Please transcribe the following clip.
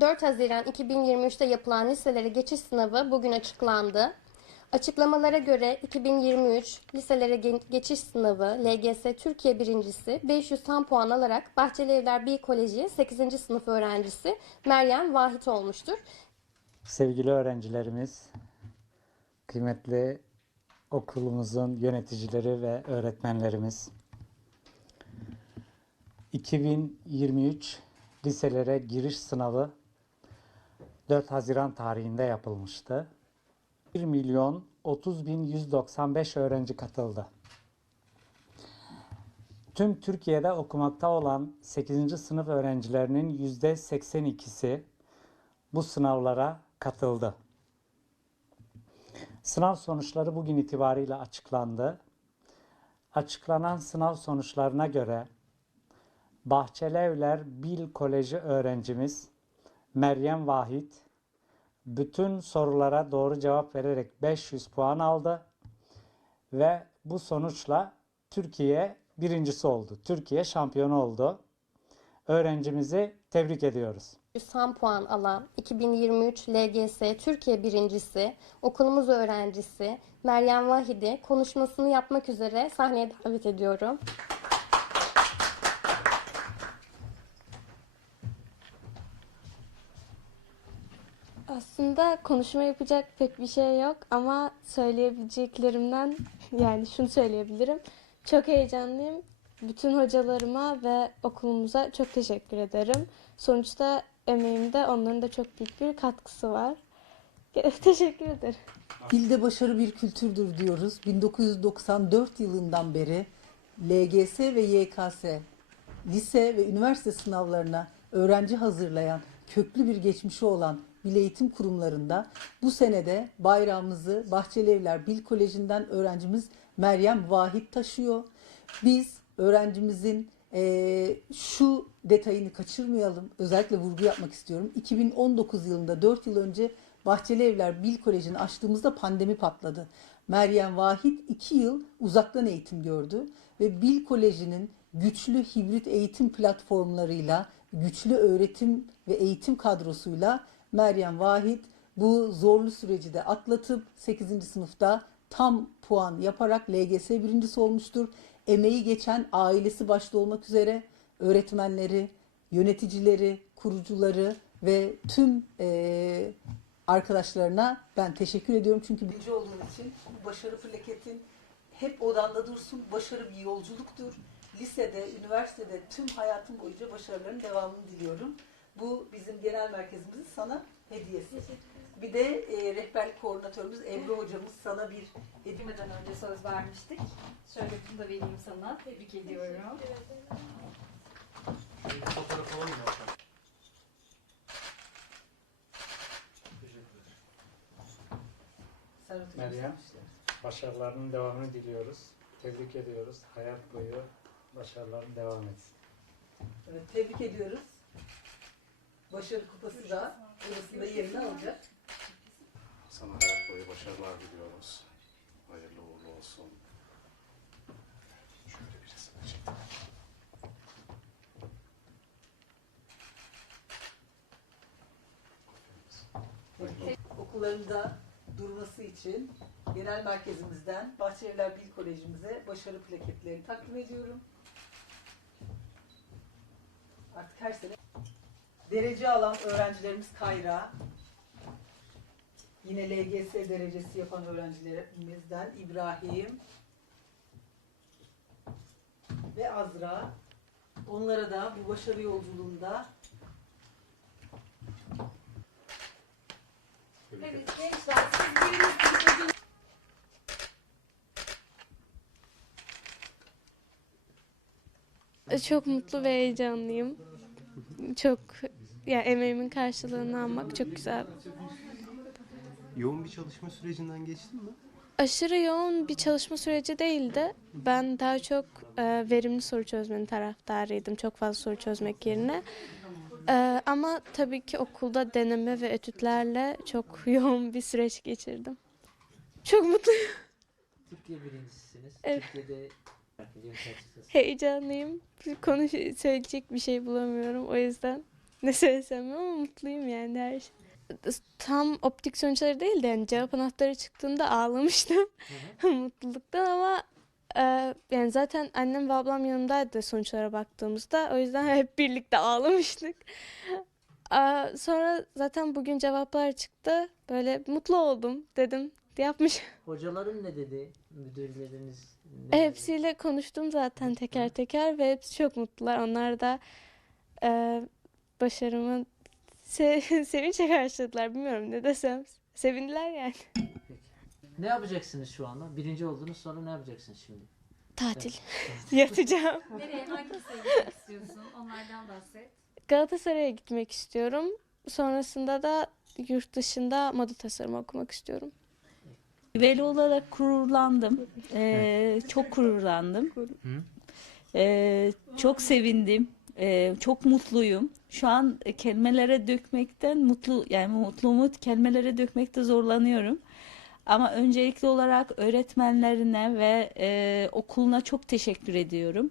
4 Haziran 2023'te yapılan liselere geçiş sınavı bugün açıklandı. Açıklamalara göre 2023 liselere ge- geçiş sınavı LGS Türkiye birincisi 500 tam puan alarak Bahçeli Evler B Koleji 8. sınıf öğrencisi Meryem Vahit olmuştur. Sevgili öğrencilerimiz, kıymetli okulumuzun yöneticileri ve öğretmenlerimiz. 2023 liselere giriş sınavı 4 Haziran tarihinde yapılmıştı. 1 milyon 30 bin 195 öğrenci katıldı. Tüm Türkiye'de okumakta olan 8. sınıf öğrencilerinin %82'si bu sınavlara katıldı. Sınav sonuçları bugün itibariyle açıklandı. Açıklanan sınav sonuçlarına göre Bahçelievler Bil Koleji öğrencimiz Meryem Vahit bütün sorulara doğru cevap vererek 500 puan aldı ve bu sonuçla Türkiye birincisi oldu. Türkiye şampiyonu oldu. Öğrencimizi tebrik ediyoruz. 100 tam puan alan 2023 LGS Türkiye birincisi okulumuz öğrencisi Meryem Vahid'i konuşmasını yapmak üzere sahneye davet ediyorum. Aslında konuşma yapacak pek bir şey yok ama söyleyebileceklerimden yani şunu söyleyebilirim. Çok heyecanlıyım. Bütün hocalarıma ve okulumuza çok teşekkür ederim. Sonuçta emeğimde onların da çok büyük bir katkısı var. Teşekkür ederim. Dilde başarı bir kültürdür diyoruz. 1994 yılından beri LGS ve YKS, lise ve üniversite sınavlarına öğrenci hazırlayan, köklü bir geçmişi olan Milli Eğitim Kurumlarında bu senede bayrağımızı Bahçeli Evler Bil Koleji'nden öğrencimiz Meryem Vahit taşıyor. Biz öğrencimizin eee, şu detayını kaçırmayalım. Özellikle vurgu yapmak istiyorum. 2019 yılında 4 yıl önce Bahçeli Evler Bil Koleji'ni açtığımızda pandemi patladı. Meryem Vahit 2 yıl uzaktan eğitim gördü ve Bil Koleji'nin güçlü hibrit eğitim platformlarıyla, güçlü öğretim ve eğitim kadrosuyla Meryem Vahit bu zorlu süreci de atlatıp 8. sınıfta tam puan yaparak LGS birincisi olmuştur. Emeği geçen ailesi başta olmak üzere öğretmenleri, yöneticileri, kurucuları ve tüm eee, arkadaşlarına ben teşekkür ediyorum. Çünkü birinci olduğun için bu başarı plaketin hep odanda dursun. Başarı bir yolculuktur. Lisede, üniversitede tüm hayatım boyunca başarıların devamını diliyorum. Bu bizim genel merkezimizin sana hediyesi. Bir de e, rehberlik koordinatörümüz Ebru hocamız sana bir hediye Gitmeden önce söz vermiştik. Şöyle bunu da vereyim sana. Tebrik ediyorum. Fotoğraf alalım mı? Serhat Meryem, başarılarının devamını diliyoruz. Tebrik ediyoruz. Hayat boyu başarıların devam etsin. Evet, tebrik ediyoruz. Başarı kupası da burasında yerini alacak. Sana hayat boyu başarılar diliyoruz. Hayırlı uğurlu olsun. Şöyle birisini çek. Okullarında durması için genel merkezimizden Bahçelievler Bil Kolejimize başarı plaketlerini takdim ediyorum. Artık her sene derece alan öğrencilerimiz Kayra, yine LGS derecesi yapan öğrencilerimizden İbrahim ve Azra. Onlara da bu başarı yolculuğunda Evet gençler siz Çok mutlu ve heyecanlıyım. Çok ya emeğimin karşılığını almak çok güzel. Yoğun bir çalışma sürecinden geçtin mi? Aşırı yoğun bir çalışma süreci değildi. Ben daha çok e, verimli soru çözmenin taraftarıydım. Çok fazla soru çözmek yerine. E, ama tabii ki okulda deneme ve etütlerle çok yoğun bir süreç geçirdim. Çok mutluyum. Türkiye birincisiniz. Evet. Türkiye'de. Heyecanlıyım. Konuş söyleyecek bir şey bulamıyorum o yüzden. Ne söylesem ama mutluyum yani her şey. Tam optik sonuçları değil de yani cevap anahtarı çıktığında ağlamıştım mutluluktan ama e, yani zaten annem ve ablam yanımdaydı sonuçlara baktığımızda. O yüzden hep birlikte ağlamıştık. Aa, sonra zaten bugün cevaplar çıktı. Böyle mutlu oldum dedim. Yapmış. Hocaların ne dedi? Müdürleriniz ne dedi? Hepsiyle konuştum zaten teker teker ve hepsi çok mutlular. Onlar da e, başarımı se- sevinçle karşıladılar. Bilmiyorum ne desem. Sevindiler yani. Peki. Ne yapacaksınız şu anda? Birinci oldunuz sonra ne yapacaksınız şimdi? Tatil. Yatacağım. Nereye, hangi liseye gitmek istiyorsun? Onlardan bahset. Galatasaray'a gitmek istiyorum. Sonrasında da yurt dışında moda tasarımı okumak istiyorum. Veli olarak gururlandım. Ee, çok gururlandım. Ee, çok sevindim. Ee, çok mutluyum. Şu an kelimelere dökmekten mutlu yani mutluluğumu kelimelere dökmekte zorlanıyorum. Ama öncelikli olarak öğretmenlerine ve e, okuluna çok teşekkür ediyorum.